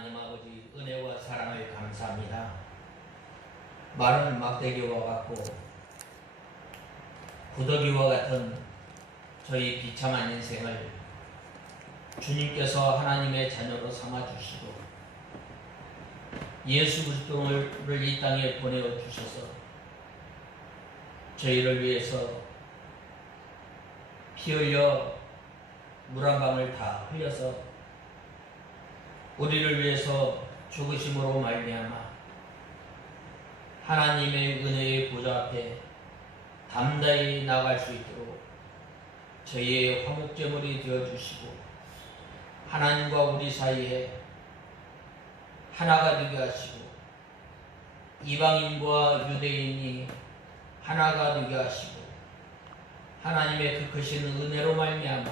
하나님 아버지 은혜와 사랑을 감사합니다. 마른 막대기와 같고 구더기와 같은 저희 비참한 인생을 주님께서 하나님의 자녀로 삼아주시고 예수 그리스도를 이 땅에 보내어 주셔서 저희를 위해서 피 흘려 물 한 방울 다 흘려서 우리를 위해서 죽으심으로 말미암아 하나님의 은혜의 보좌 앞에 담대히 나갈 수 있도록 저희의 화목제물이 되어주시고 하나님과 우리 사이에 하나가 되게 하시고 이방인과 유대인이 하나가 되게 하시고 하나님의 그 크신 은혜로 말미암아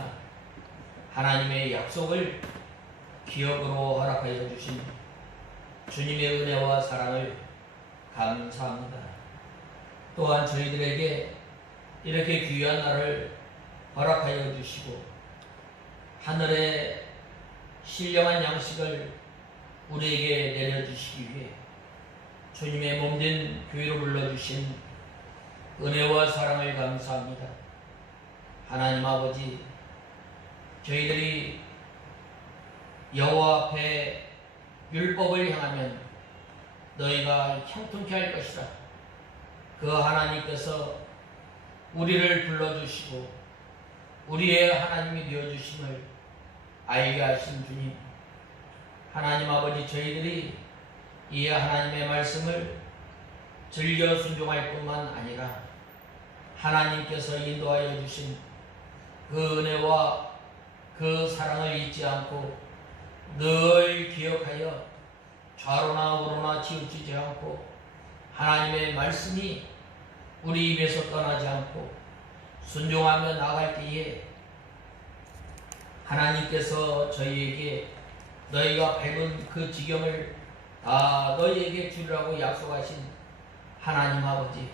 하나님의 약속을 기업으로 허락하여 주신 주님의 은혜와 사랑을 감사합니다. 또한 저희들에게 이렇게 귀한 날을 허락하여 주시고 하늘의 신령한 양식을 우리에게 내려주시기 위해 주님의 몸된 교회로 불러주신 은혜와 사랑을 감사합니다. 하나님 아버지, 저희들이 여호와 앞에 율법을 행하면 너희가 형통케 할 것이라. 그 하나님께서 우리를 불러주시고 우리의 하나님이 되어주심을 알게 하신 주님, 하나님 아버지, 저희들이 이 하나님의 말씀을 즐겨 순종할 뿐만 아니라 하나님께서 인도하여 주신 그 은혜와 그 사랑을 잊지 않고 늘 기억하여 좌로나 우로나 치우치지 않고 하나님의 말씀이 우리 입에서 떠나지 않고 순종하며 나갈 때에 하나님께서 저희에게 너희가 밟은 그 지경을 다 너희에게 주리라고 약속하신 하나님 아버지,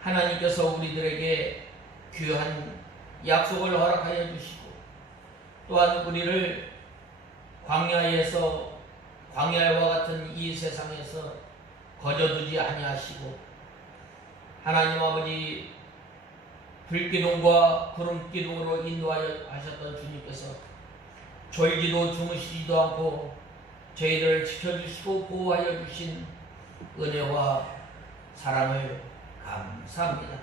하나님께서 우리들에게 귀한 약속을 허락하여 주시고 또한 우리를 광야와 같은 이 세상에서 거저두지 아니하시고 하나님 아버지 불기둥과 구름기둥으로 인도하여 하셨던 주님께서 졸지도 주무시지도 않고 저희들을 지켜주시고 보호하여 주신 은혜와 사랑을 감사합니다.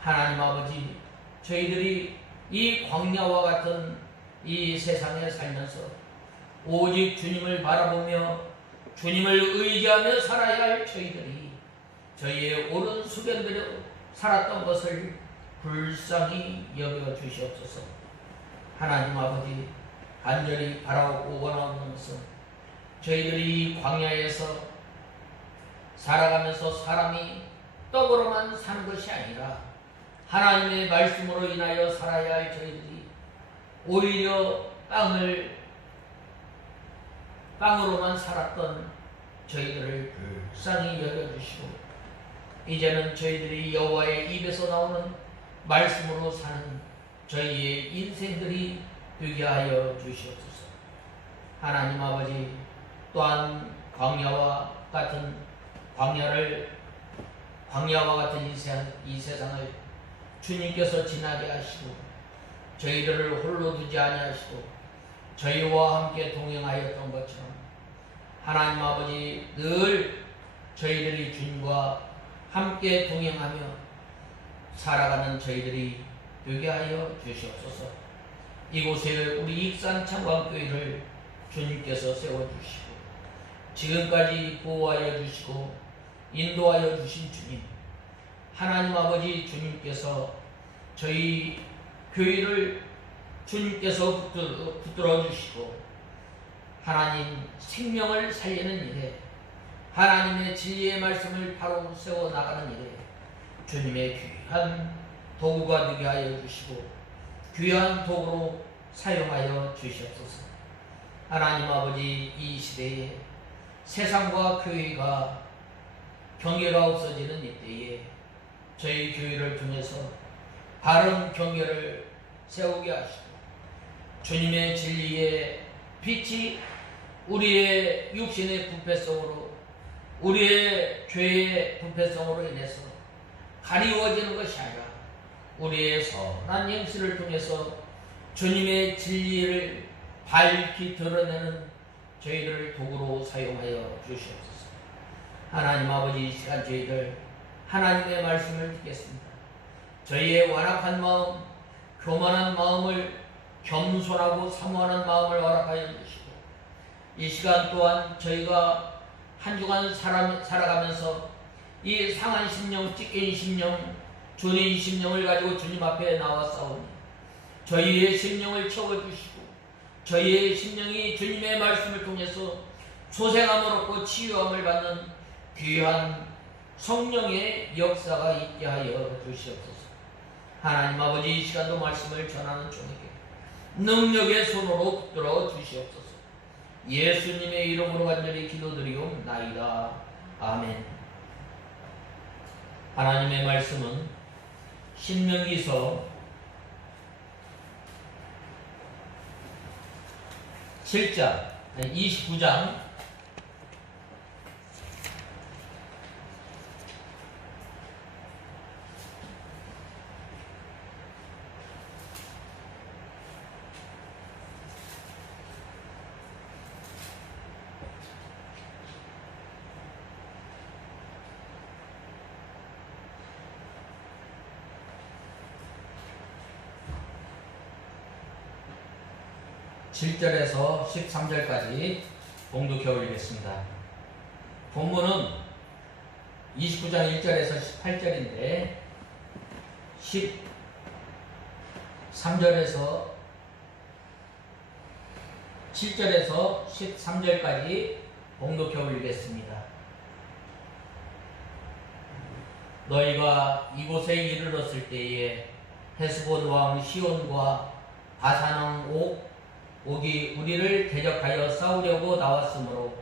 하나님 아버지, 저희들이 이 광야와 같은 이 세상에 살면서 오직 주님을 바라보며 주님을 의지하며 살아야 할 저희들이 저희의 옳은 수견대로 살았던 것을 불쌍히 여겨 주시옵소서. 하나님 아버지, 간절히 바라고 원하는 것은 저희들이 광야에서 살아가면서 사람이 떡으로만 사는 것이 아니라 하나님의 말씀으로 인하여 살아야 할 저희들이 오히려 땅으로만 살았던 저희들을 불쌍히 여겨주시고 이제는 저희들이 여호와의 입에서 나오는 말씀으로 사는 저희의 인생들이 되게 하여 주시옵소서. 하나님 아버지, 또한 광야와 같은 이 세상을 주님께서 지나게 하시고 저희들을 홀로 두지 아니하시고 저희와 함께 동행하였던 것처럼 하나님 아버지, 늘 저희들이 주님과 함께 동행하며 살아가는 저희들이 되게 하여 주시옵소서. 이곳에 우리 익산 창광교회를 주님께서 세워주시고 지금까지 보호하여 주시고 인도하여 주신 주님, 하나님 아버지, 주님께서 저희 교회를 주님께서 붙들어 주시고 하나님 생명을 살리는 일에 하나님의 진리의 말씀을 바로 세워나가는 일에 주님의 귀한 도구가 되게 하여 주시고 귀한 도구로 사용하여 주시옵소서. 하나님 아버지, 이 시대에 세상과 교회가 경계가 없어지는 이때에 저희 교회를 통해서 바른 경계를 세우게 하시고 주님의 진리의 빛이 우리의 육신의 부패성으로, 우리의 죄의 부패성으로 인해서 가리워지는 것이 아니라 우리의 선한 행실을 통해서 주님의 진리를 밝히 드러내는 저희들을 도구로 사용하여 주시옵소서. 하나님 아버지, 이 시간 저희들 하나님의 말씀을 듣겠습니다. 저희의 완악한 마음, 교만한 마음을 겸손하고 사모하는 마음을 허락하여 주시고, 이 시간 또한 저희가 한 주간 살아가면서 이 상한 심령, 찢긴 심령, 주님 심령을 가지고 주님 앞에 나와 싸우니 저희의 심령을 채워주시고, 저희의 심령이 주님의 말씀을 통해서 소생함을 얻고 치유함을 받는 귀한 성령의 역사가 있게 하여 주시옵소서. 하나님 아버지, 이 시간도 말씀을 전하는 종에게 능력의 손으로 붙들어 주시옵소서. 예수님의 이름으로 간절히 기도드리옵나이다. 아멘. 하나님의 말씀은 신명기서 29장 7절에서 13절까지 봉독해 올리겠습니다. 본문은 29장 1절에서 18절인데 13절에서 7절에서 13절까지 봉독해 올리겠습니다. 너희가 이곳에 이르렀을 때에 헤스본 왕 시온과 바산 왕 옥이 우리를 대적하여 싸우려고 나왔으므로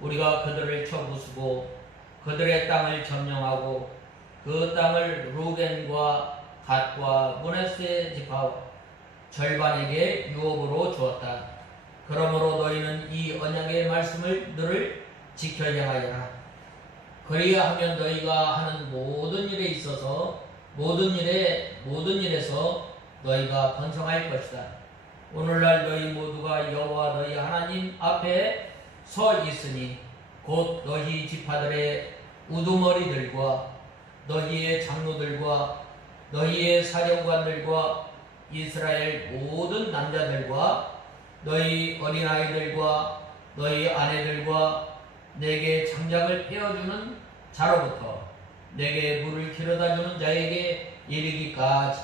우리가 그들을 쳐부수고 그들의 땅을 점령하고 그 땅을 루벤과 갓과 므낫세 지파 절반에게 유업으로 주었다. 그러므로 너희는 이 언약의 말씀을 늘 지켜 행하여라. 그리하면 너희가 하는 모든 일에 있어서 모든 일에서 너희가 번성할 것이다. 오늘날 너희 모두가 여호와 너희 하나님 앞에 서 있으니 곧 너희 지파들의 우두머리들과 너희의 장로들과 너희의 사령관들과 이스라엘 모든 남자들과 너희 어린아이들과 너희 아내들과 내게 장작을 베어주는 자로부터 내게 물을 길어다주는 자에게 이르기까지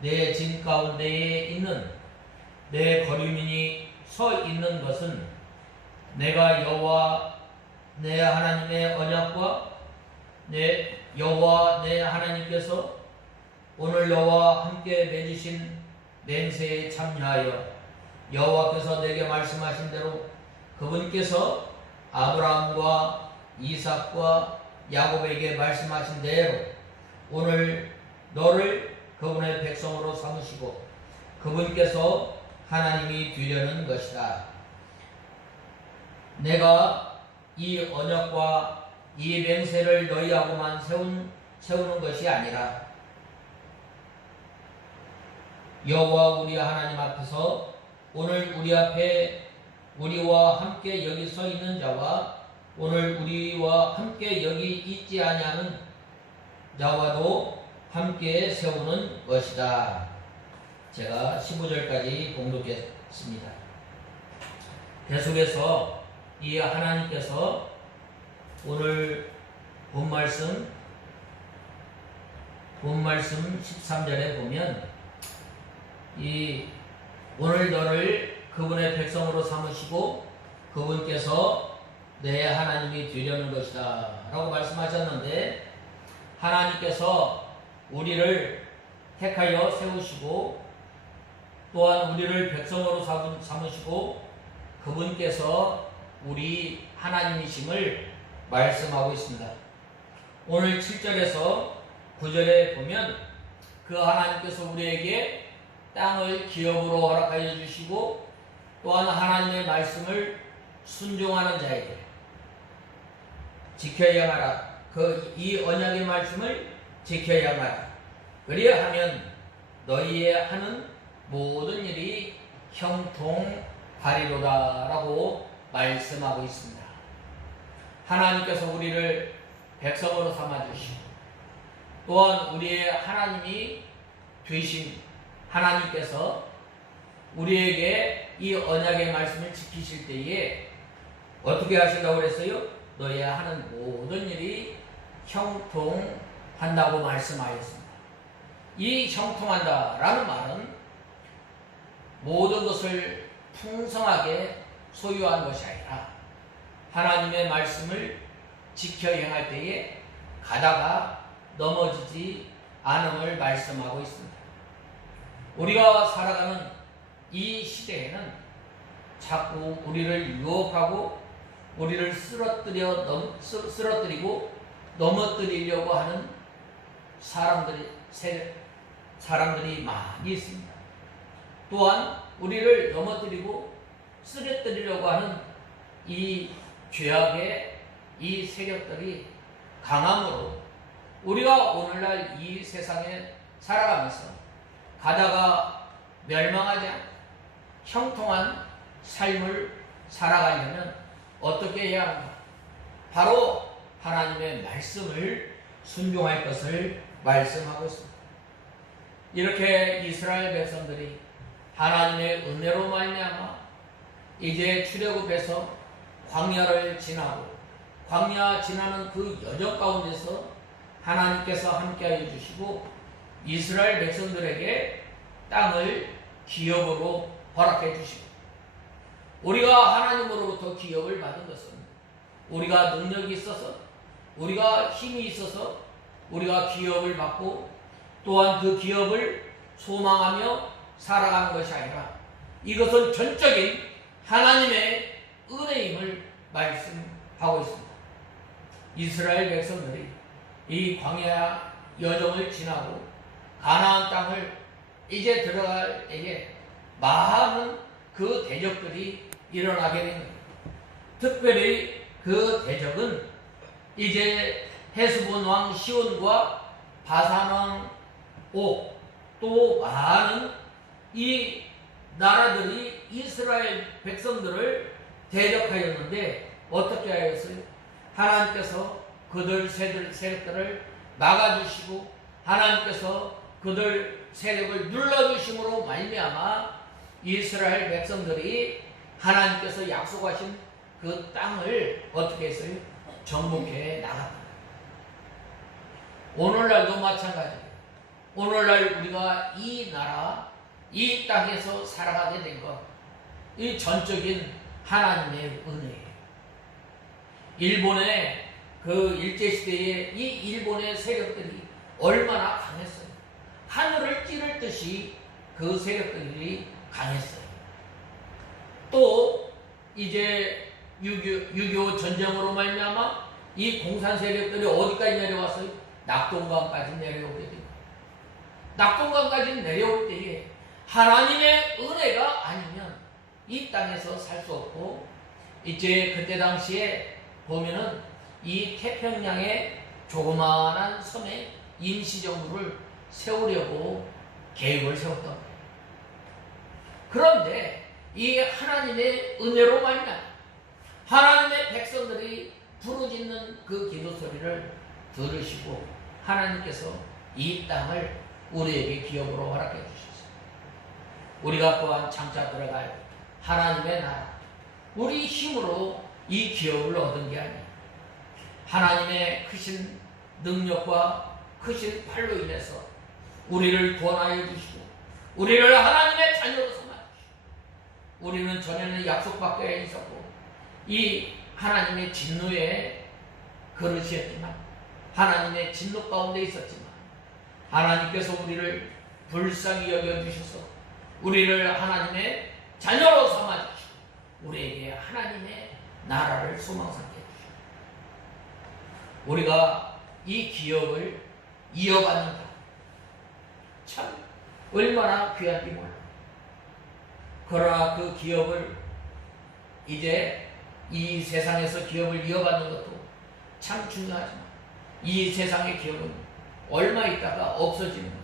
내 진 가운데에 있는 내 거류민이 서 있는 것은 내가 여호와 내 하나님의 언약과 여호와 내 하나님께서 오늘 너와 함께 맺으신 맹세에 참여하여 여호와께서 내게 말씀하신 대로 그분께서 아브라함과 이삭과 야곱에게 말씀하신 대로 오늘 너를 그분의 백성으로 삼으시고 그분께서 하나님이 되려는 것이다. 내가 이 언약과 이 맹세를 너희하고만 세우는 것이 아니라 여호와 우리 하나님 앞에서 오늘 우리 앞에 우리와 함께 여기 서 있는 자와 오늘 우리와 함께 여기 있지 아니하는 자와도 함께 세우는 것이다. 제가 15절까지 봉독했습니다. 계속해서 이 하나님께서 오늘 본 말씀 13절에 보면 이 오늘 너를 그분의 백성으로 삼으시고 그분께서 내 하나님이 되려는 것이다 라고 말씀하셨는데, 하나님께서 우리를 택하여 세우시고 또한 우리를 백성으로 삼으시고 그분께서 우리 하나님이심을 말씀하고 있습니다. 오늘 7절에서 9절에 보면 그 하나님께서 우리에게 땅을 기업으로 허락하여 주시고 또한 하나님의 말씀을 순종하는 자에게 지켜야 하라. 이 언약의 말씀을 지켜야 하라. 그리하면 너희의 하는 모든 일이 형통하리로다 라고 말씀하고 있습니다. 하나님께서 우리를 백성으로 삼아주시고 또한 우리의 하나님이 되신 하나님께서 우리에게 이 언약의 말씀을 지키실 때에 어떻게 하신다고 그랬어요? 너희의 하는 모든 일이 형통한다고 말씀하였습니다. 이 형통한다 라는 말은 모든 것을 풍성하게 소유한 것이 아니라 하나님의 말씀을 지켜 행할 때에 가다가 넘어지지 않음을 말씀하고 있습니다. 우리가 살아가는 이 시대에는 자꾸 우리를 유혹하고 우리를 쓰러뜨리고 넘어뜨리려고 하는 사람들이 많이 있습니다. 또한 우리를 넘어뜨리고 쓰러뜨리려고 하는 이 죄악의 이 세력들이 강함으로 우리가 오늘날 이 세상에 살아가면서 가다가 멸망하지 않고 형통한 삶을 살아가려면 어떻게 해야 하는가? 바로 하나님의 말씀을 순종할 것을 말씀하고 있습니다. 이렇게 이스라엘 백성들이 하나님의 은혜로 말미암아 이제 출애굽에서 광야를 지나고 광야 지나는 그 여정 가운데서 하나님께서 함께하여 주시고 이스라엘 백성들에게 땅을 기업으로 허락해 주시고 우리가 하나님으로부터 기업을 받은 것은 우리가 능력이 있어서 우리가 힘이 있어서 우리가 기업을 받고 또한 그 기업을 소망하며 살아가는 것이 아니라 이것은 전적인 하나님의 은혜임을 말씀하고 있습니다. 이스라엘 백성들이 이 광야 여정을 지나고 가나안 땅을 이제 들어갈 때에 많은 그 대적들이 일어나게 된 겁니다. 특별히 그 대적은 이제 헤스본 왕 시온과 바산 왕 옥, 또 많은 이 나라들이 이스라엘 백성들을 대적하였는데 어떻게 하였어요? 하나님께서 그들 세력들을 막아주시고 하나님께서 그들 세력을 눌러주심으로 말미암아 이스라엘 백성들이 하나님께서 약속하신 그 땅을 어떻게 했어요? 정복해 나갔다. 오늘날도 마찬가지예요. 오늘날 우리가 이 나라, 이 땅에서 살아가게 된 것, 이 전적인 하나님의 은혜예요. 일본의 그 일제시대에 이 일본의 세력들이 얼마나 강했어요. 하늘을 찌를 듯이 그 세력들이 강했어요. 또 이제 6.25 전쟁으로 말미암아 이 공산 세력들이 어디까지 내려왔어요? 낙동강까지 내려오게 됩니다. 낙동강까지 내려올 때에 하나님의 은혜가 아니면 이 땅에서 살 수 없고 이제 그때 당시에 보면은 이 태평양의 조그마한 섬에 임시정부를 세우려고 계획을 세웠던 거예요. 그런데 이 하나님의 은혜로 말미암아 하나님의 백성들이 부르짖는 그 기도 소리를 들으시고 하나님께서 이 땅을 우리에게 기업으로 허락해 주셨어요. 우리가 또한 장차 들어갈 하나님의 나라, 우리 힘으로 이 기업을 얻은 게 아니에요. 하나님의 크신 능력과 크신 팔로 인해서 우리를 구원하여 주시고 우리를 하나님의 자녀로 삼아 주시고 우리는 전에는 약속밖에 있었고 이 하나님의 진노의 그릇이었지만 하나님의 진노 가운데 있었지만 하나님께서 우리를 불쌍히 여겨주셔서 우리를 하나님의 자녀로 삼아주시고 우리에게 하나님의 나라를 소망삼게 해주시고 우리가 이 기업을 이어받는다. 참 얼마나 귀한지 몰라. 그러나 그 기업을 이제 이 세상에서 기업을 이어받는 것도 참 중요하지만 이 세상의 기업은 얼마 있다가 없어지는 거예요.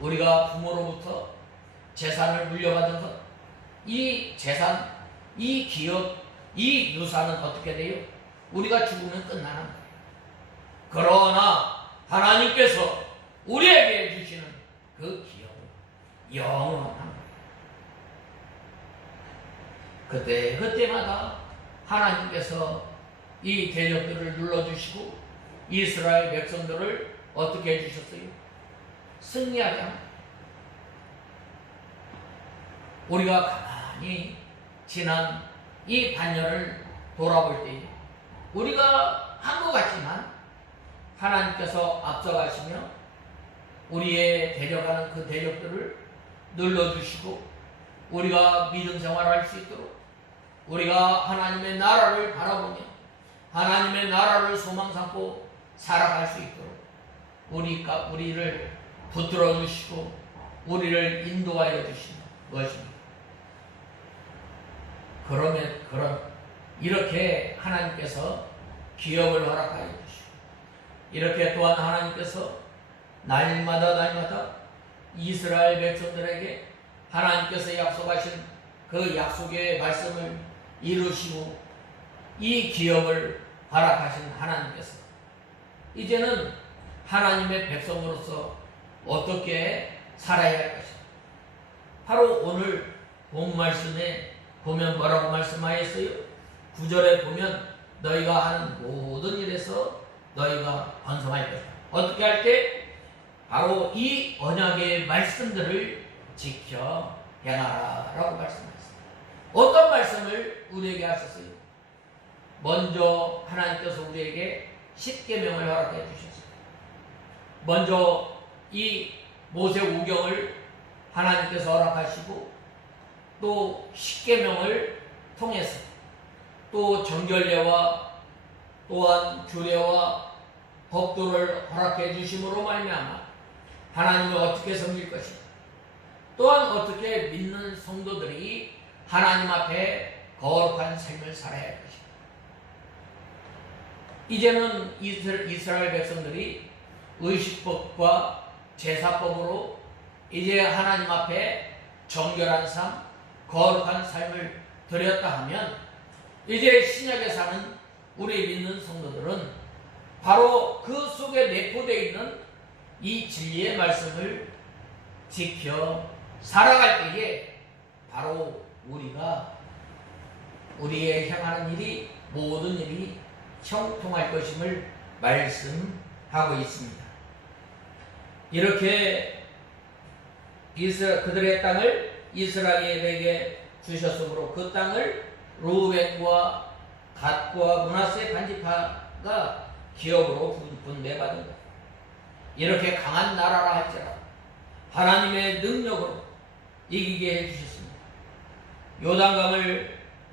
우리가 부모로부터 재산을 물려받은 것, 이 재산, 이 기업, 이 유산은 어떻게 돼요? 우리가 죽으면 끝나는 거예요. 그러나 하나님께서 우리에게 주시는 그 기업은 영원한 거예요. 그때마다 하나님께서 이 대적들을 눌러주시고 이스라엘 백성들을 어떻게 해주셨어요? 승리하게 합니다. 우리가 가만히 지난 이 반년을 돌아볼 때 우리가 한 것 같지만 하나님께서 앞서가시며 우리의 데려가는 그 대적들을 눌러주시고 우리가 믿음 생활을 할 수 있도록 우리가 하나님의 나라를 바라보며 하나님의 나라를 소망 삼고 살아갈 수 있도록 우리를 붙들어 주시고 우리를 인도하여 주시는 것입니다. 이렇게 하나님께서 기업을 허락하여 주시고 이렇게 또한 하나님께서 날마다 이스라엘 백성들에게 하나님께서 약속하신 그 약속의 말씀을 이루시고 이 기업을 허락하신 하나님께서 이제는 하나님의 백성으로서 어떻게 살아야 할 것인가. 바로 오늘 본 말씀에 보면 뭐라고 말씀하였어요? 9절에 보면 너희가 하는 모든 일에서 너희가 번성할 것이다. 어떻게 할 때? 바로 이 언약의 말씀들을 지켜 행하라 라고 말씀하셨습니다. 어떤 말씀을 우리에게 하셨어요? 먼저 하나님께서 우리에게 십계명을 허락해 주셨어요. 먼저 이 모세오경을 하나님께서 허락하시고 또 십계명을 통해서 또 정결례와 또한 규례와 법도를 허락해 주심으로 말미암아 하나님을 어떻게 섬길 것인가, 또한 어떻게 믿는 성도들이 하나님 앞에 거룩한 삶을 살아야 할 것인가. 이제는 이스라엘 백성들이 의식법과 제사법으로 이제 하나님 앞에 정결한 삶, 거룩한 삶을 드렸다 하면 이제 신약에 사는 우리 믿는 성도들은 바로 그 속에 내포되어 있는 이 진리의 말씀을 지켜 살아갈 때에 바로 우리의 행하는 일이 모든 일이 형통할 것임을 말씀하고 있습니다. 이렇게 그들의 땅을 이스라엘에게 주셨으므로 그 땅을 루벤과 갓과 므낫세 반지파가 기업으로 분배받은 것. 이렇게 강한 나라라 할지라도 하나님의 능력으로 이기게 해주셨습니다.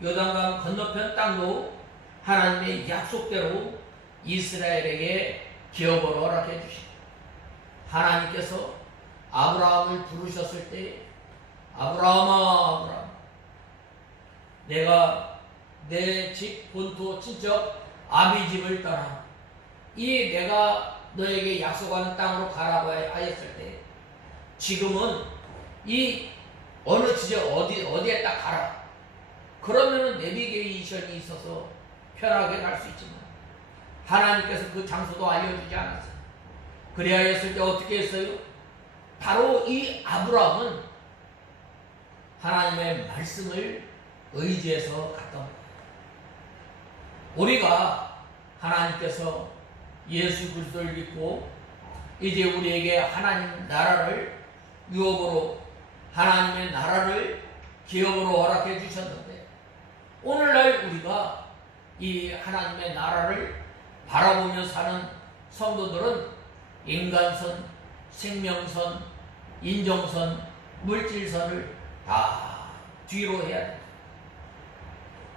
요단강 건너편 땅도 하나님의 약속대로 이스라엘에게 기업으로 허락해 주십니다. 하나님께서 아브라함을 부르셨을 때 아브라함아 내가 내 집 본토 친척 아비 집을 떠나 이 내가 너에게 약속하는 땅으로 가라고 하였을 때 지금은 이 어느 지역 어디에 딱 가라. 그러면은 내비게이션이 있어서 편하게 갈 수 있지만 하나님께서 그 장소도 알려주지 않았어요. 그래야 했을 때 어떻게 했어요? 바로 이 아브라함은 하나님의 말씀을 의지해서 갔던 거예요. 우리가 하나님께서 예수 그리스도를 믿고 이제 우리에게 하나님 나라를 유업으로 하나님의 나라를 기업으로 허락해 주셨는데 오늘날 우리가 이 하나님의 나라를 바라보며 사는 성도들은 인간선, 생명선, 인정선, 물질선을 다 뒤로 해야 돼.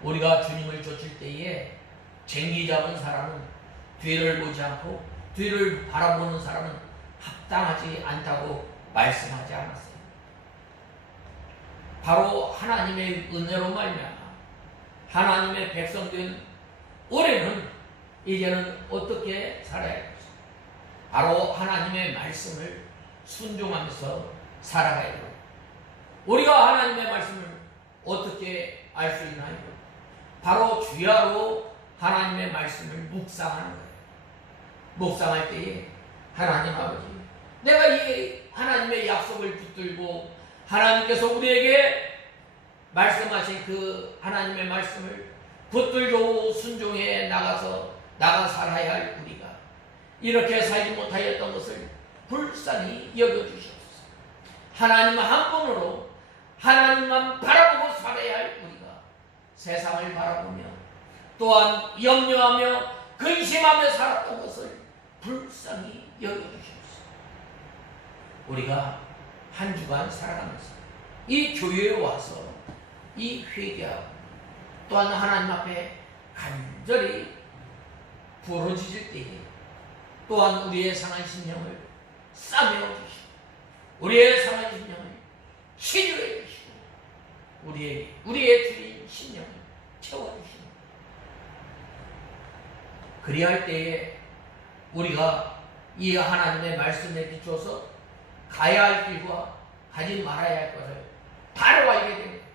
우리가 주님을 좇을 때에 쟁기 잡은 사람은 뒤를 보지 않고 뒤를 바라보는 사람은 합당하지 않다고 말씀하지 않았어요. 바로 하나님의 은혜로 말미암아 하나님의 백성된 우리는 이제는 어떻게 살아야 할까? 바로 하나님의 말씀을 순종하면서 살아가야 돼요. 우리가 하나님의 말씀을 어떻게 알 수 있나요? 바로 주야로 하나님의 말씀을 묵상하는 거예요. 묵상할 때에 하나님 아버지, 내가 이 하나님의 약속을 붙들고 하나님께서 우리에게 말씀하신 그 하나님의 말씀을 붙들고 순종해 나가 살아야 할 우리가 이렇게 살지 못하였던 것을 불쌍히 여겨주시옵소서. 하나님 한 분으로 하나님만 바라보고 살아야 할 우리가 세상을 바라보며 또한 염려하며 근심하며 살았던 것을 불쌍히 여겨주시옵소서. 우리가 한 주간 살아가면서 이 교회에 와서 이 회개하고 또한 하나님 앞에 간절히 부러지실 때에 또한 우리의 상한 심령을 싸매어 주시고 우리의 상한 심령을 치료해 주시고 우리의 주인 심령을 채워주시고 그리할 때에 우리가 이 하나님의 말씀에 비추어서 가야 할 길과 가지 말아야 할 것을 바로 알게 됩니다.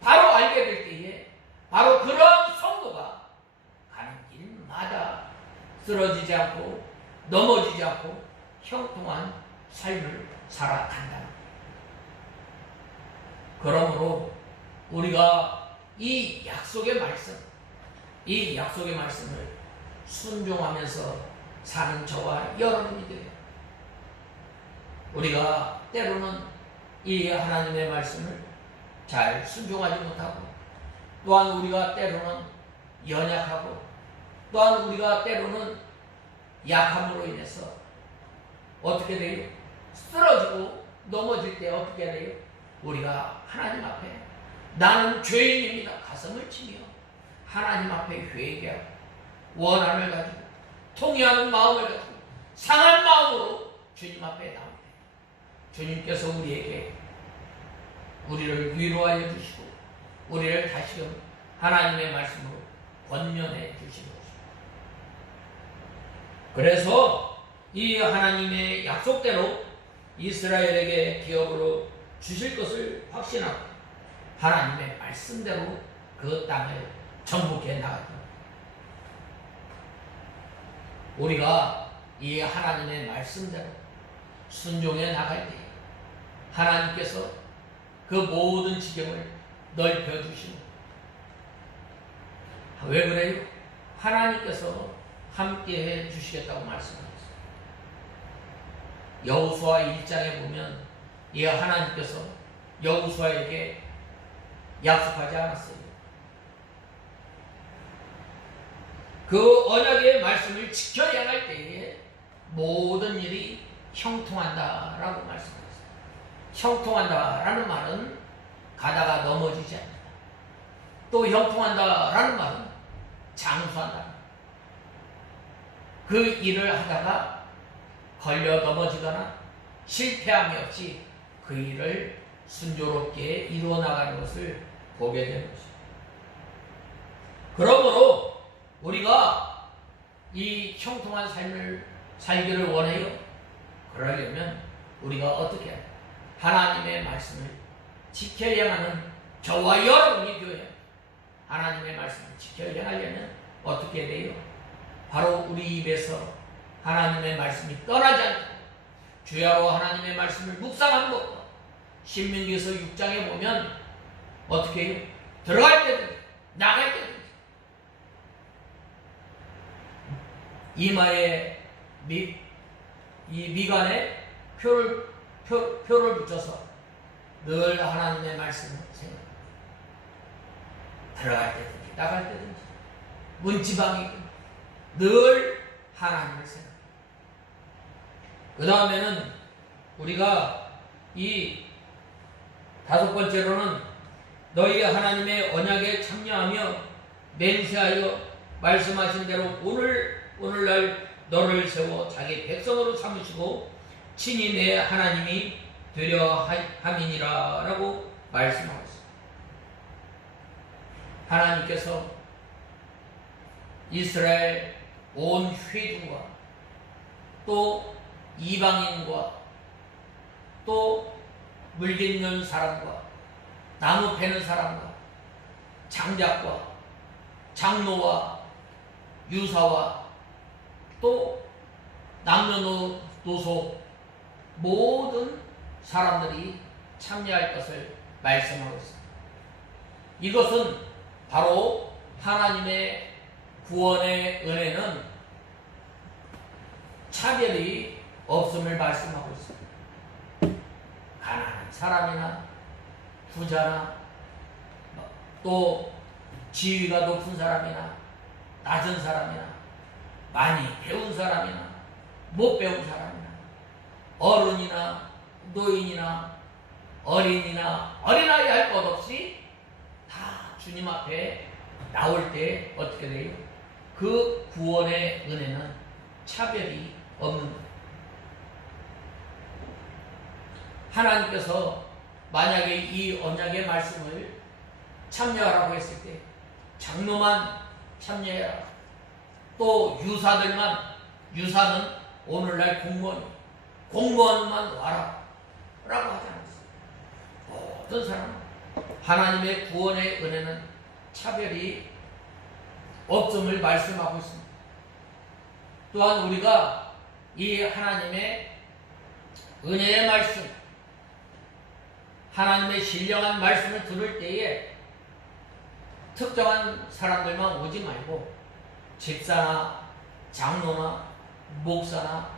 바로 알게 될 때에 바로 그런 성도가 가는 길마다 쓰러지지 않고 넘어지지 않고 형통한 삶을 살아간다. 그러므로 우리가 이 약속의 말씀을 순종하면서 사는 저와 여러분이 되요. 우리가 때로는 이 하나님의 말씀을 잘 순종하지 못하고 또한 우리가 때로는 연약하고 또한 우리가 때로는 약함으로 인해서 어떻게 돼요? 쓰러지고 넘어질 때 어떻게 돼요? 우리가 하나님 앞에 나는 죄인입니다 가슴을 치며 하나님 앞에 회개하고 원한을 가지고 통회하는 마음을 가지고 상한 마음으로 주님 앞에 나옵니다. 주님께서 우리를 위로하여 주시고 우리를 다시금 하나님의 말씀으로 권면해 주시는 것입니다. 그래서 이 하나님의 약속대로 이스라엘에게 기업으로 주실 것을 확신하고 하나님의 말씀대로 그 땅을 정복해 나가다. 우리가 이 하나님의 말씀대로 순종해 나갈 때 하나님께서 그 모든 지경을 넓혀주시는 왜 그래요? 하나님께서 함께해 주시겠다고 말씀하셨어요. 여호수아 1장에 보면 이 하나님께서 여호수아에게 약속하지 않았어요. 그 언약의 말씀을 지켜야 할 때에 모든 일이 형통한다라고 말씀하셨어요. 형통한다라는 말은 가다가 넘어지지 않는다. 또 형통한다라는 말은 장수한다. 그 일을 하다가 걸려 넘어지거나 실패함이 없이 그 일을 순조롭게 이루어 나가는 것을 보게 되는 것입니다. 그러므로 우리가 이 형통한 삶을 살기를 원해요. 그러려면 우리가 어떻게 해야 하나님의 말씀을 지켜야 하는 저와 여러분이 되어야 하나님의 말씀을 지켜야 하려면 어떻게 돼요? 바로 우리 입에서 하나님의 말씀이 떠나지 않고 주야로 하나님의 말씀을 묵상하는 것과 신명기에서 6장에 보면 어떻게 해요? 들어갈 때든지 나갈 때든지 이마에 이 미간에 표를 붙여서 늘 하나님의 말씀을 생각합니다. 들어갈 때든지 나갈 때든지 문지방이든 늘 하나님을 생각합니다. 그 다음에는 우리가 이 다섯 번째로는 너희 하나님의 언약에 참여하며 맹세하여 말씀하신 대로 오늘날 너를 세워 자기 백성으로 삼으시고 친히 내 하나님이 되려 함이니라 라고 말씀하셨습니다. 하나님께서 이스라엘 온 회중과 또 이방인과 또 물깃는 사람과 나무 패는 사람과 장작과 장로와 유사와 또 남녀노소 모든 사람들이 참여할 것을 말씀하고 있습니다. 이것은 바로 하나님의 구원의 은혜는 차별이 없음을 말씀하고 있습니다. 가난한 사람이나 부자나 또 지위가 높은 사람이나 낮은 사람이나 많이 배운 사람이나 못 배운 사람이나 어른이나 노인이나 어린이나 어린아이 할 것 없이 다 주님 앞에 나올 때 어떻게 돼요? 그 구원의 은혜는 차별이 없는 거예요. 하나님께서 만약에 이 언약의 말씀을 참여하라고 했을 때 장로만 참여해라. 또 유사들만, 유사는 오늘날 공무원만 와라 라고 하지 않았어요. 모든 사람 하나님의 구원의 은혜는 차별이 없음을 말씀하고 있습니다. 또한 우리가 이 하나님의 은혜의 말씀, 하나님의 신령한 말씀을 들을 때에 특정한 사람들만 오지 말고 집사나 장로나 목사나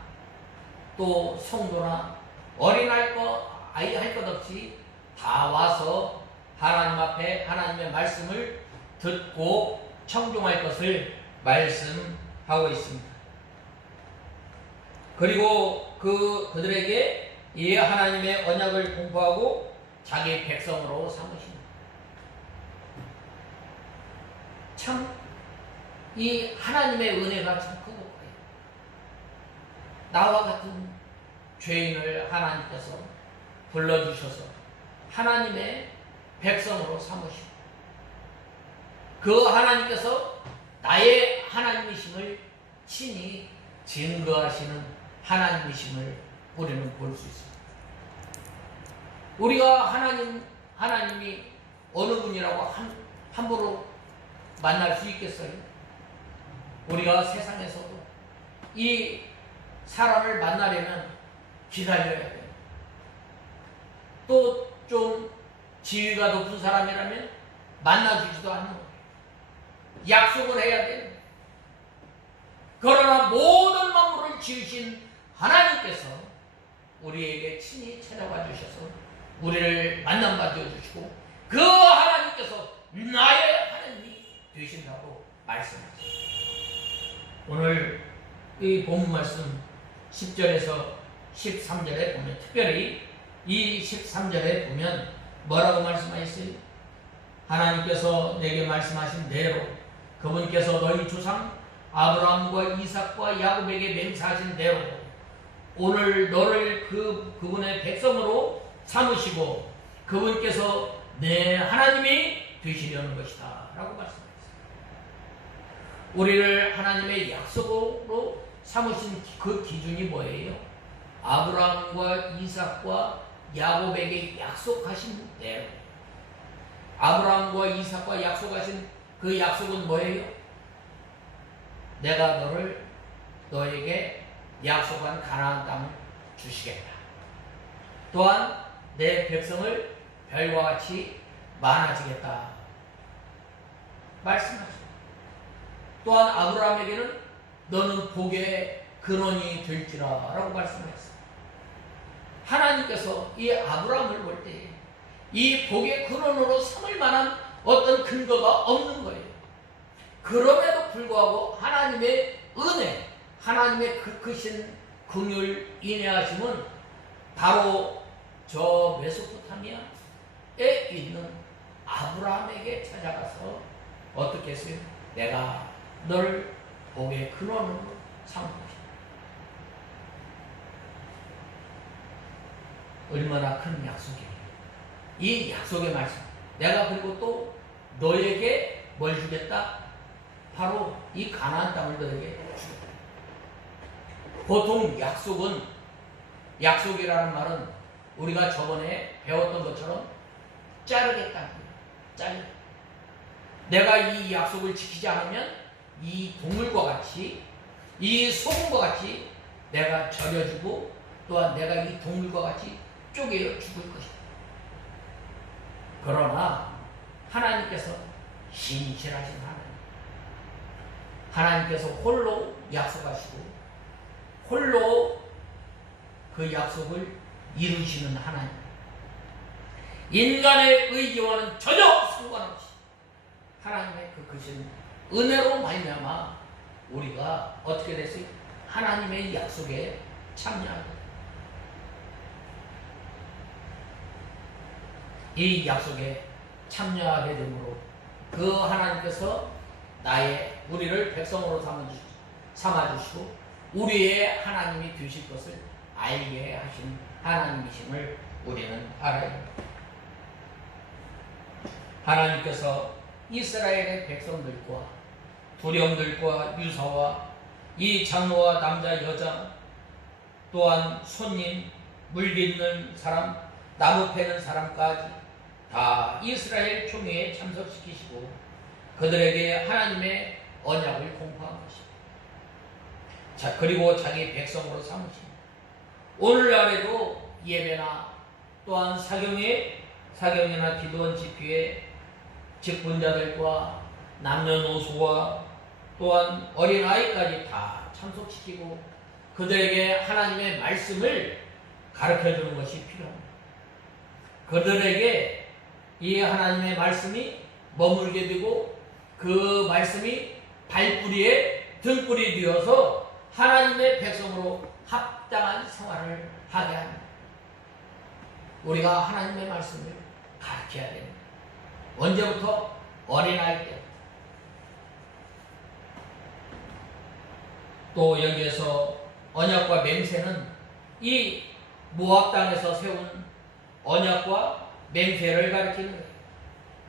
또 성도나 아이 할 것 없이 다 와서 하나님 앞에 하나님의 말씀을 듣고 청종할 것을 말씀하고 있습니다. 그리고 그들에게 이 하나님의 언약을 공부하고 자기 백성으로 삼으십니다. 참 이 하나님의 은혜가 참 크고 커요. 나와 같은 죄인을 하나님께서 불러주셔서 하나님의 백성으로 삼으시고 그 하나님께서 나의 하나님이심을 친히 증거하시는 하나님이심을 우리는 볼 수 있습니다. 우리가 하나님이 어느 분이라고 함부로 만날 수 있겠어요? 우리가 세상에서도 이 사람을 만나려면 기다려야 돼요. 또 좀 지위가 높은 사람이라면 만나주지도 않는 거예요. 약속을 해야 돼요. 그러나 모든 만물을 지으신 하나님께서 우리에게 친히 찾아와 주셔서 우리를 만남받아 주시고 그 하나님께서 나의 하나님이 되신다고 말씀하셨습니다. 오늘 이 본문 말씀 10절에서 13절에 보면 특별히 이 13절에 보면 뭐라고 말씀하셨어요? 하나님께서 내게 말씀하신 대로 그분께서 너희 조상 아브라함과 이삭과 야곱에게 맹세하신 대로 오늘 너를 그분의 백성으로 삼으시고 그분께서 내 하나님이 되시려는 것이다 라고 말씀하셨습니다. 우리를 하나님의 약속으로 삼으신 그 기준이 뭐예요? 아브라함과 이삭과 야곱에게 약속하신 대로. 아브라함과 이삭과 약속하신 그 약속은 뭐예요? 내가 너에게 약속한 가나안 땅을 주시겠다. 또한 내 백성을 별과 같이 많아지겠다 말씀하십니다. 또한 아브라함에게는 너는 복의 근원이 될지라 라고 말씀하셨습니다. 하나님께서 이 아브라함을 볼 때 이 복의 근원으로 삼을 만한 어떤 근거가 없는 거예요. 그럼에도 불구하고 하나님의 은혜, 하나님의 크신 긍휼 인애하심은 바로 저 메소포타미아에 있는 아브라함에게 찾아가서 어떻게 했어요? 내가 너를 복의 근원으로 삼을 것이다. 얼마나 큰 약속이에요. 이 약속의 말씀. 내가 그리고 또 너에게 뭘 주겠다? 바로 이 가나안 땅을 너에게 주겠다. 보통 약속이라는 말은 우리가 저번에 배웠던 것처럼 자르겠다는 거예요. 자르겠다. 내가 이 약속을 지키지 않으면 이 동물과 같이, 이 소금과 같이 내가 절여주고 또한 내가 이 동물과 같이 쪼개어 죽을 것이다. 그러나 하나님께서 신실하신 하나님께서 홀로 약속하시고 홀로 그 약속을 이루시는 하나님, 인간의 의지와는 전혀 상관없이 하나님의 그 크신 은혜로 말미암아 우리가 어떻게 됐어요? 하나님의 약속에 참여하게. 이 약속에 참여하게 되므로 그 하나님께서 우리를 백성으로 삼아주시고 우리의 하나님이 되실 것을 알게 하신 하나님이심을 우리는 알아야 합니다. 하나님께서 이스라엘의 백성들과 두령들과 유사와 이 장로와 남자 여자 또한 손님, 물 빚는 사람, 나무 패는 사람까지 다 이스라엘 총회에 참석시키시고 그들에게 하나님의 언약을 공포한 것입니다. 자, 그리고 자기 백성으로 삼으십니다. 오늘날에도 예배나 또한 사경이나 기도원 집회에 직분자들과 남녀노소와 또한 어린아이까지 다 참석시키고 그들에게 하나님의 말씀을 가르쳐주는 것이 필요합니다. 그들에게 이 하나님의 말씀이 머물게 되고 그 말씀이 발뿌리에 등불이 되어서 하나님의 백성으로 합당한 생활을 하게 합니다. 우리가 하나님의 말씀을 가르쳐야 됩니다. 언제부터? 어린아이 때부터. 또 여기에서 언약과 맹세는 이 모압 땅에서 세운 언약과 맹세를 가리키는 거예요.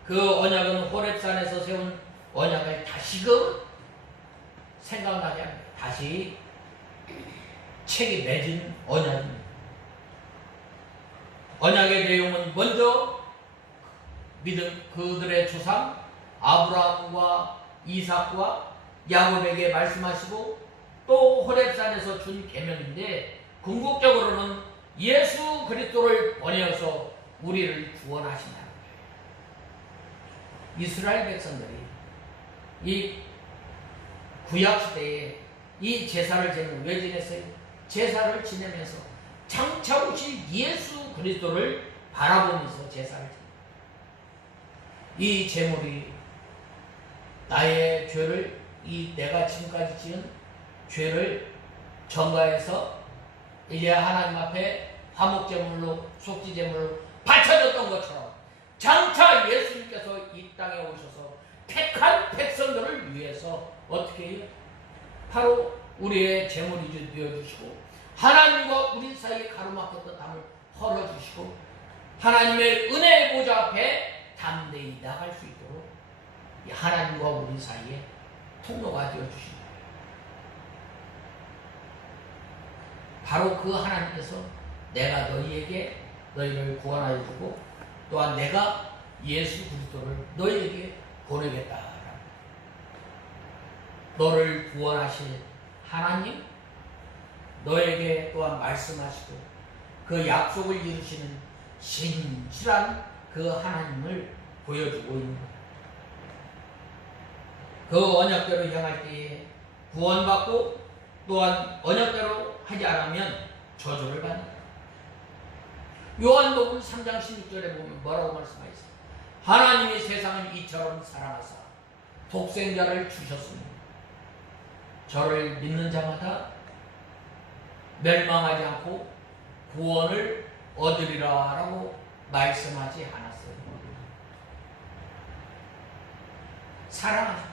그 언약은 호렙산에서 세운 언약을 다시금 생각나게 합니다. 다시 책이 맺은 언약입니다. 언약의 내용은 먼저 그들의 조상 아브라함과 이삭과 야곱에게 말씀하시고 또 호렙산에서 준 계명인데 궁극적으로는 예수 그리스도를 보내어서 우리를 구원하신다는 거예요. 이스라엘 백성들이 이 구약시대에 이 제사를 지내면 왜 지냈어요? 제사를 지내면서 장차 오실 예수 그리스도를 바라보면서 제사를 지냅니다. 이 제물이 나의 죄를, 내가 지금까지 지은 죄를 전가해서 이제 하나님 앞에 화목제물로, 속죄제물로 바쳐졌던 것처럼 장차 예수님께서 이 땅에 오셔서 택한 백성들을 위해서 어떻게 해요? 바로 우리의 제물이 되어주시고 하나님과 우리 사이에 가로막혔던 담을 헐어주시고 하나님의 은혜의 보좌 앞에 담대히 나갈 수 있도록 하나님과 우리 사이에 통로가 되어주신 거예요. 바로 그 하나님께서 내가 너희를 구원하여 주고 또한 내가 예수 그리스도를 너희에게 보내겠다. 너를 구원하실 하나님, 너에게 또한 말씀하시고 그 약속을 이루시는 신실한 그 하나님을 보여주고 있는 거예요. 그 언약대로 향할 때에 구원받고 또한 언약대로 하지 않으면 저주를 받는다. 요한복음 3장 16절에 보면 뭐라고 말씀하셨어요? 하나님이 세상을 이처럼 사랑하사 독생자를 주셨습니다. 저를 믿는 자마다 멸망하지 않고 구원을 얻으리라 라고 말씀하지 않았어요. 사랑하시고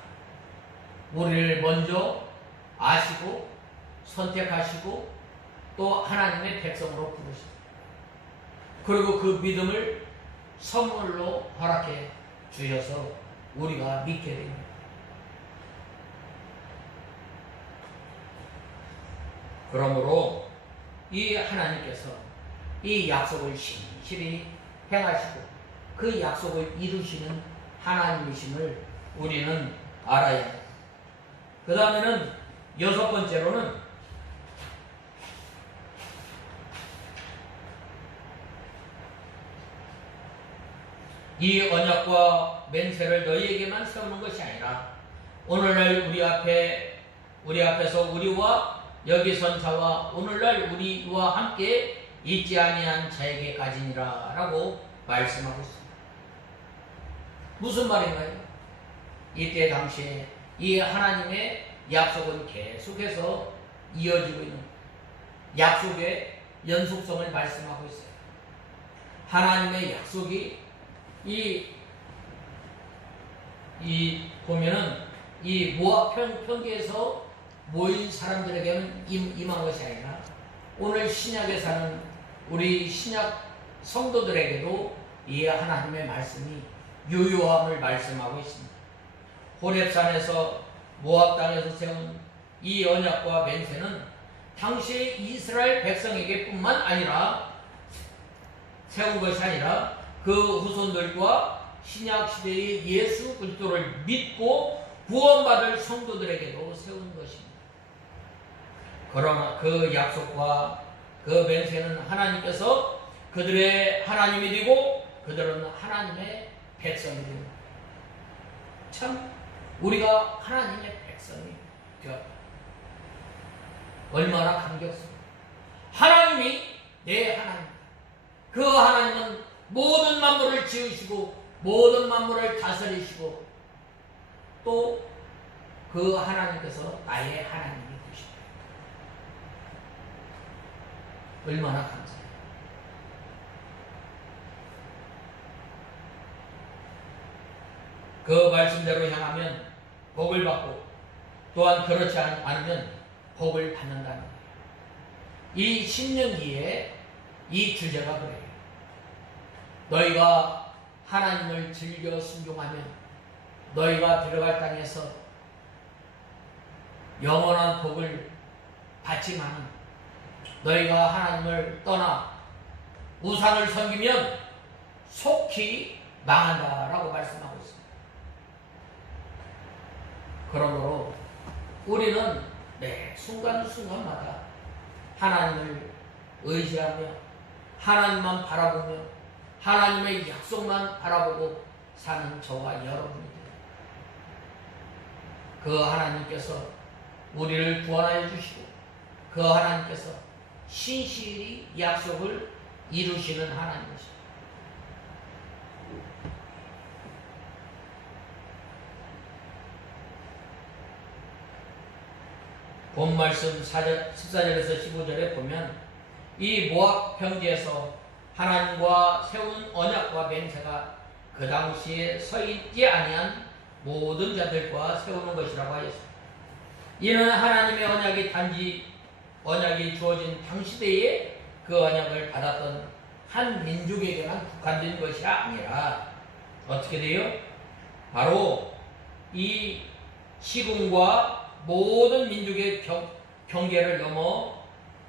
우리를 먼저 아시고 선택하시고 또 하나님의 백성으로 부르시고 그리고 그 믿음을 선물로 허락해 주셔서 우리가 믿게 됩니다. 그러므로 이 하나님께서 이 약속을 신실히 행하시고 그 약속을 이루시는 하나님이심을 우리는 알아야 합니다. 그 다음에는 여섯 번째로는 이 언약과 맹세를 너희에게만 세우는 것이 아니라 오늘날 우리 앞에서 우리와 여기 선 자와 오늘날 우리와 함께 있지 아니한 자에게 가지니라 라고 말씀하고 있습니다. 무슨 말인가요? 이때 당시에 이 하나님의 약속은 계속해서 이어지고 있는 약속의 연속성을 말씀하고 있어요. 하나님의 약속이 보면은 이 모압 평지에서 모인 사람들에게는 임한 것이 아니라 오늘 신약에 사는 우리 신약 성도들에게도 이 하나님의 말씀이 유효함을 말씀하고 있습니다. 호렙산에서 모압 땅에서 세운 이 언약과 맹세는 당시의 이스라엘 백성에게 뿐만 아니라 세운 것이 아니라 그 후손들과 신약 시대의 예수 그리스도를 믿고 구원받을 성도들에게도 세운 것입니다. 그러나 그 약속과 그 맹세는 하나님께서 그들의 하나님이 되고 그들은 하나님의 백성이 됩니다. 참 우리가 하나님의 백성이 되었다. 얼마나 감격스러워. 하나님이 내 하나님이다. 그 하나님은 모든 만물을 지으시고 모든 만물을 다스리시고 또 그 하나님께서 나의 하나님이 되십니다. 얼마나 감사해요. 그 말씀대로 향하면 복을 받고 또한 그렇지 않으면 복을 받는다는 거예요. 이 10년 뒤에 이 주제가 그래요. 너희가 하나님을 즐겨 순종하면 너희가 들어갈 땅에서 영원한 복을 받지만 너희가 하나님을 떠나 우상을 섬기면 속히 망한다라고 말씀하고 있습니다. 그러므로 우리는 매 순간순간마다 하나님을 의지하며 하나님만 바라보며 하나님의 약속만 바라보고 사는 저와 여러분이 됩니다. 그 하나님께서 우리를 구원하여 주시고 그 하나님께서 신실히 약속을 이루시는 하나님이십니다. 본 말씀 14절에서 15절에 보면 이 모압 평지에서 하나님과 세운 언약과 맹세가 그 당시에 서 있지 아니한 모든 자들과 세우는 것이라고 하였습니다. 이는 하나님의 언약이 주어진 당시대에 그 언약을 받았던 한 민족에게만 국한된 것이 아니라 어떻게 돼요? 바로 이 시군과 모든 민족의 경계를 넘어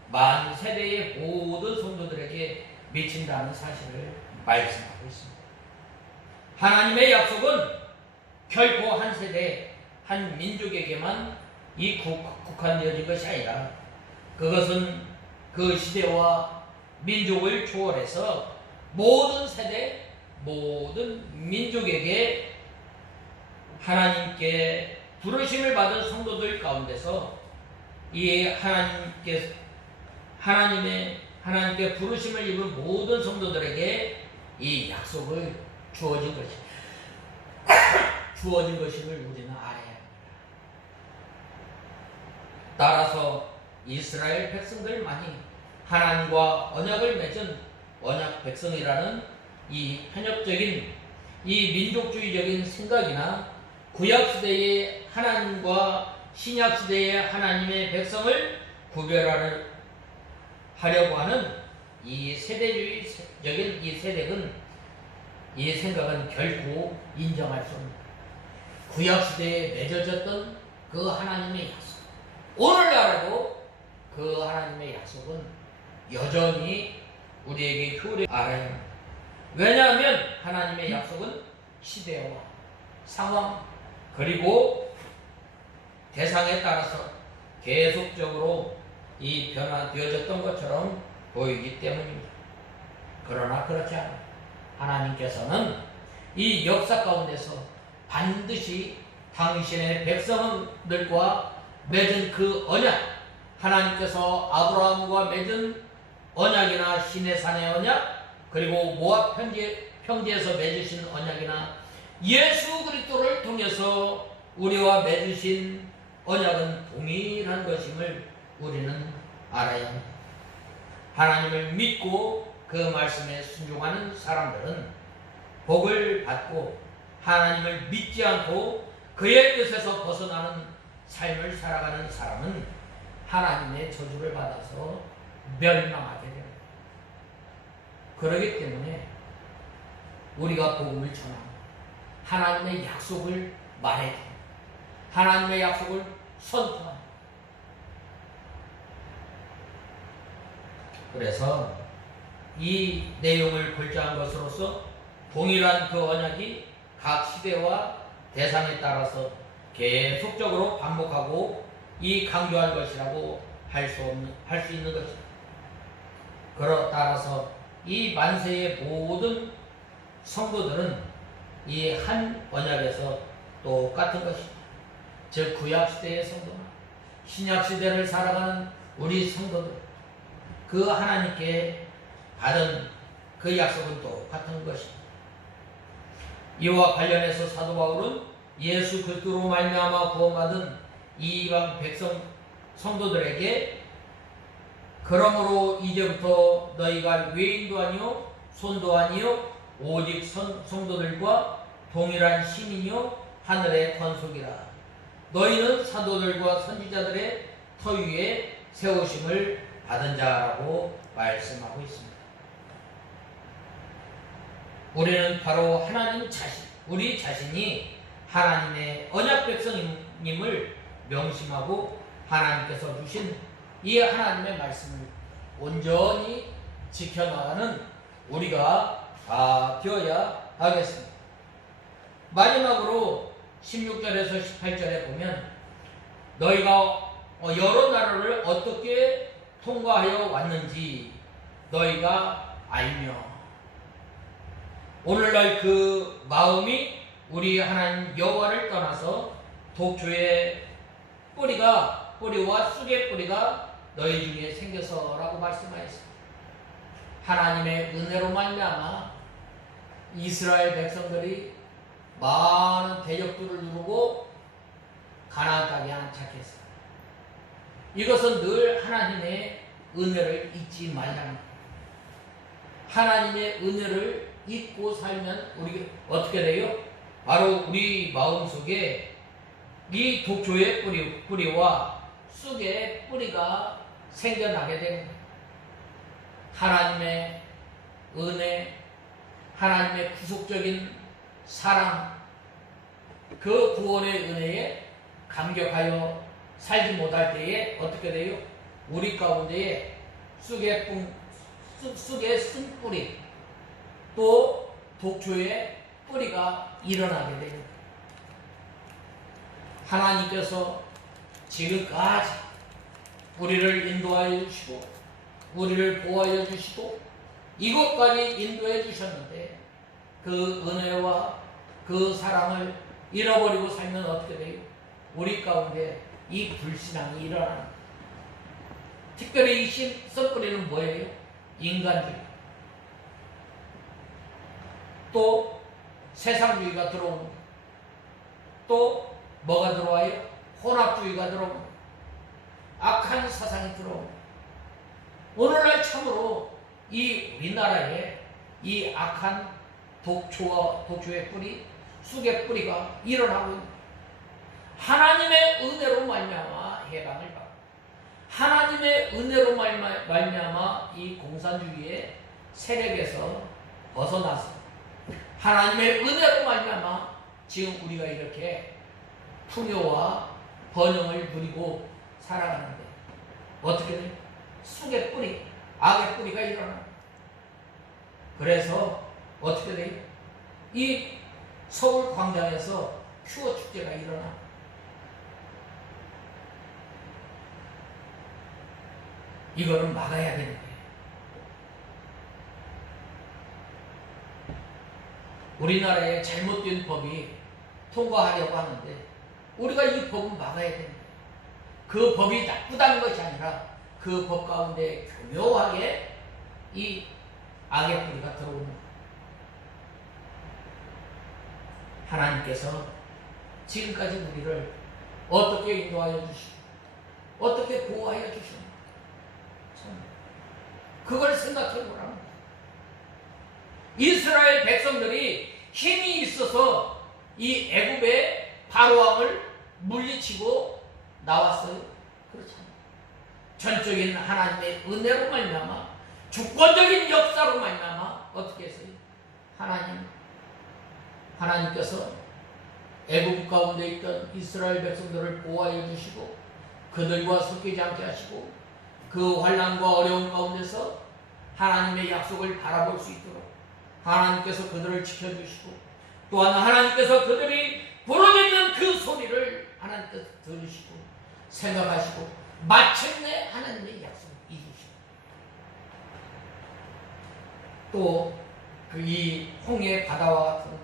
만 세대의 모든 성도들에게 미친다는 사실을 말씀하고 있습니다. 하나님의 약속은 결코 한 세대, 한 민족에게만 국한되어진 것이 아니라 그것은 그 시대와 민족을 초월해서 모든 세대, 모든 민족에게 하나님께 부르심을 받은 성도들 가운데서 이 하나님께 부르심을 입은 모든 성도들에게 이 약속을 주어진 것임을 우리는 알아야 합니다. 따라서 이스라엘 백성들만이 하나님과 언약을 맺은 언약 백성이라는 이 편협적인 이 민족주의적인 생각이나 구약시대의 하나님과 신약시대의 하나님의 백성을 구별하려고 하는 이 세대주의적인 이 생각은 결코 인정할 수 없습니다. 구약시대에 맺어졌던 그 하나님의 약속, 오늘날에도 그 하나님의 약속은 여전히 우리에게 효력을 알아야 합니다. 왜냐하면 하나님의 약속은 시대와 상황 그리고 대상에 따라서 계속적으로 이 변화되어졌던 것처럼 보이기 때문입니다. 그러나 그렇지 않아요. 하나님께서는 이 역사 가운데서 반드시 당신의 백성들과 맺은 그 언약, 하나님께서 아브라함과 맺은 언약이나 시내산의 언약, 그리고 모압 평지에서 맺으신 언약이나 예수 그리스도를 통해서 우리와 맺으신 언약은 동일한 것임을 우리는 알아야 합니다. 하나님을 믿고 그 말씀에 순종하는 사람들은 복을 받고, 하나님을 믿지 않고 그의 뜻에서 벗어나는 삶을 살아가는 사람은 하나님의 저주를 받아서 멸망하게 됩니다. 그렇기 때문에 우리가 복음을 전하고 하나님의 약속을 말해야 됩니다. 하나님의 약속을 선포합니다. 그래서 이 내용을 골자한 것으로서 동일한 그 언약이 각 시대와 대상에 따라서 계속적으로 반복하고 이 강조한 것이라고 할 수 있는 것입니다. 따라서 이 만세의 모든 성도들은 이 한 언약에서 똑같은 것입니다. 즉 구약시대의 성도나 신약시대를 살아가는 우리 성도들, 그 하나님께 받은 그 약속은 똑같은 것입니다. 이와 관련해서 사도 바울은 예수 그리스도로 말미암아 구원받은 이방 백성 성도들에게 그러므로 이제부터 너희가 외인도 아니요 손도 아니요 오직 성도들과 동일한 시민이요 하늘의 권속이라. 너희는 사도들과 선지자들의 터 위에 세우심을 받은 자라고 말씀하고 있습니다. 우리는 바로 하나님 자신, 우리 자신이 하나님의 언약 백성임을 명심하고 하나님께서 주신 이 하나님의 말씀을 온전히 지켜나가는 우리가 다 되어야 하겠습니다. 마지막으로 16절에서 18절에 보면 너희가 여러 나라를 어떻게 통과하여 왔는지 너희가 알며, 오늘날 그 마음이 우리 하나님 여호와를 떠나서 독초의 뿌리와 쑥의 뿌리가 너희 중에 생겨서라고 말씀하였습니다. 하나님의 은혜로 말미암아 이스라엘 백성들이 많은 대적들을 누르고 가나안 땅에 안착했습니다. 이것은 늘 하나님의 은혜를 잊지 말라는 겁니다. 하나님의 은혜를 잊고 살면 우리가 어떻게 돼요? 바로 우리 마음속에 이 독초의 뿌리와 쑥의 뿌리가 생겨나게 됩니다. 하나님의 은혜, 하나님의 구속적인 사랑, 그 구원의 은혜에 감격하여 살지 못할 때에 어떻게 돼요? 우리 가운데에 쑥의 쓴뿌리, 또 독초의 뿌리가 일어나게 됩니다. 하나님께서 지금까지 우리를 인도하여 주시고 우리를 보호하여 주시고 이곳까지 인도해 주셨는데 그 은혜와 그 사랑을 잃어버리고 살면 어떻게 돼요? 우리 가운데 이 불신앙이 일어나는, 특별히 이 쓴뿌리는 뭐예요? 인간주의, 또 세상주의가 들어오는, 또 뭐가 들어와요? 혼합주의가 들어오는, 악한 사상이 들어오는. 오늘날 참으로 이 우리나라에 이 악한 독초의 뿌리, 쑥의 뿌리가 일어나고 있는, 하나님의 은혜로 말미암아 해방을 받고 하나님의 은혜로 말미암아 이 공산주의의 세력에서 벗어나서 하나님의 은혜로 말미암아 지금 우리가 이렇게 풍요와 번영을 누리고 살아가는데 어떻게 돼요? 쑥의 뿌리, 악의 뿌리가 일어나. 그래서 어떻게 돼요? 이 서울 광장에서 큐어 축제가 일어나. 이거는 막아야 되는 거예요. 우리나라에 잘못된 법이 통과하려고 하는데 우리가 이 법은 막아야 되는 거예요. 그 법이 나쁘다는 것이 아니라 그 법 가운데 교묘하게 이 악의 뿌리가 들어오는 거예요. 하나님께서 지금까지 우리를 어떻게 인도하여 주시고 어떻게 보호하여 주시는가, 그걸 생각해 보라는 거예요. 이스라엘 백성들이 힘이 있어서 이 애굽의 바로왕을 물리치고 나왔어요? 그렇잖아요. 전적인 하나님의 은혜로 말미암아, 주권적인 역사로 말미암아 어떻게 했어요? 하나님께서 애굽 가운데 있던 이스라엘 백성들을 보호하여 주시고 그들과 섞이지 않게 하시고 그 환난과 어려움 가운데서 하나님의 약속을 바라볼 수 있도록 하나님께서 그들을 지켜주시고, 또한 하나님께서 그들이 부르짖는 그 소리를 하나님께서 들으시고 생각하시고 마침내 하나님의 약속을 이루시고, 또 이 홍해 바다와 같은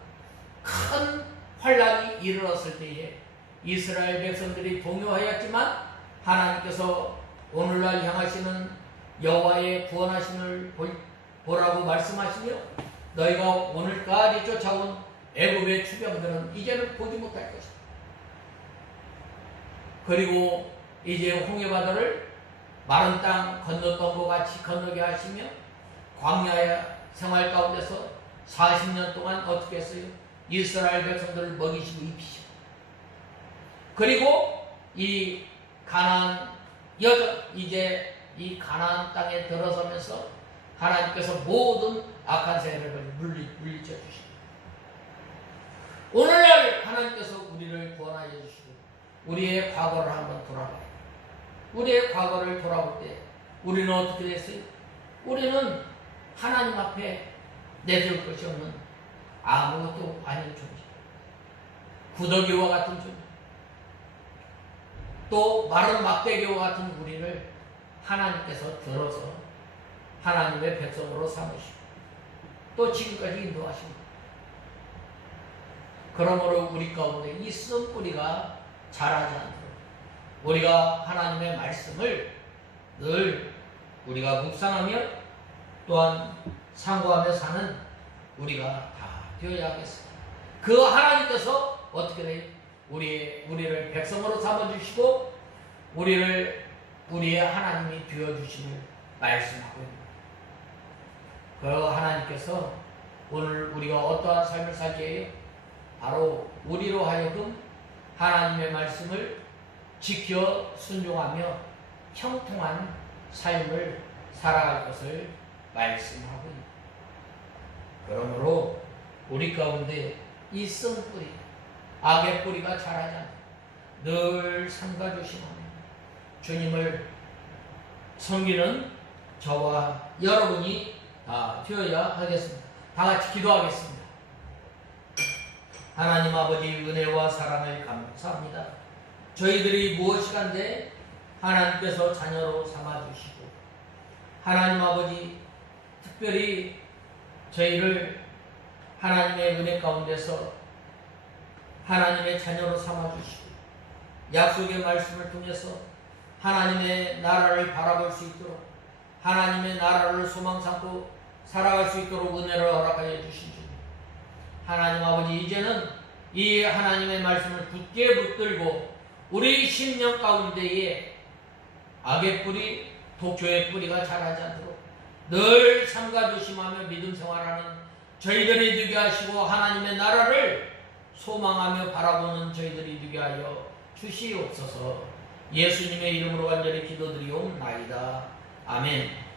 큰 환란이 이르렀을 때에 이스라엘 백성들이 동요하였지만 하나님께서 오늘날 향하시는 여호와의 구원하심을 보라고 말씀하시며 너희가 오늘까지 쫓아온 애굽의 추병들은 이제는 보지 못할 것이다. 그리고 이제 홍해바다를 마른 땅 건넜던 것 같이 건너게 하시며 광야의 생활 가운데서 40년 동안 어떻게 했어요? 이스라엘 백성들을 먹이시고 입히시고, 그리고 이 가나안 이제 이 가나안 땅에 들어서면서 하나님께서 모든 악한 세력을 물리쳐 주시고, 오늘날 하나님께서 우리를 구원하여 주시고 우리의 과거를 한번 돌아봐요. 우리의 과거를 돌아볼 때 우리는 어떻게 됐어요? 우리는 하나님 앞에 내세울 것이 없는 아무것도 아닌 존재, 구더기와 같은 존재, 또 마른 막대기와 같은 우리를 하나님께서 들어서 하나님의 백성으로 삼으시고 또 지금까지 인도하십니다. 그러므로 우리 가운데 이 쓴뿌리가 자라지 않도록 우리가 하나님의 말씀을 늘 우리가 묵상하며 또한 상고하며 사는 우리가 다 되어야 하겠습니다. 그 하나님께서 어떻게 돼요? 우리를 백성으로 삼아주시고 우리의 하나님이 되어주심을 말씀하고 있습니다. 그 하나님께서 오늘 우리가 어떠한 삶을 살게 해요? 바로 우리로 하여금 하나님의 말씀을 지켜 순종하며 형통한 삶을 살아갈 것을 말씀하고 있습니다. 그러므로 우리 가운데 이 쓴뿌리, 악의 뿌리가 자라지 않도록 늘 삼가 조심하며 주님을 섬기는 저와 여러분이 다 되어야 하겠습니다. 다 같이 기도하겠습니다. 하나님 아버지, 은혜와 사랑을 감사합니다. 저희들이 무엇이간데 하나님께서 자녀로 삼아주시고 하나님 아버지, 특별히 저희를 하나님의 은혜 가운데서 하나님의 자녀로 삼아주시고 약속의 말씀을 통해서 하나님의 나라를 바라볼 수 있도록 하나님의 나라를 소망 삼고 살아갈 수 있도록 은혜를 허락하여 주신 주님, 하나님 아버지, 이제는 이 하나님의 말씀을 굳게 붙들고 우리 심령 가운데에 악의 뿌리, 독조의 뿌리가 자라지 않도록 늘 삼가 조심하며 믿음 생활하는 저희들이 되게 하시고 하나님의 나라를 소망하며 바라보는 저희들이 되게 하여 주시옵소서. 예수님의 이름으로 간절히 기도드리옵나이다. 아멘.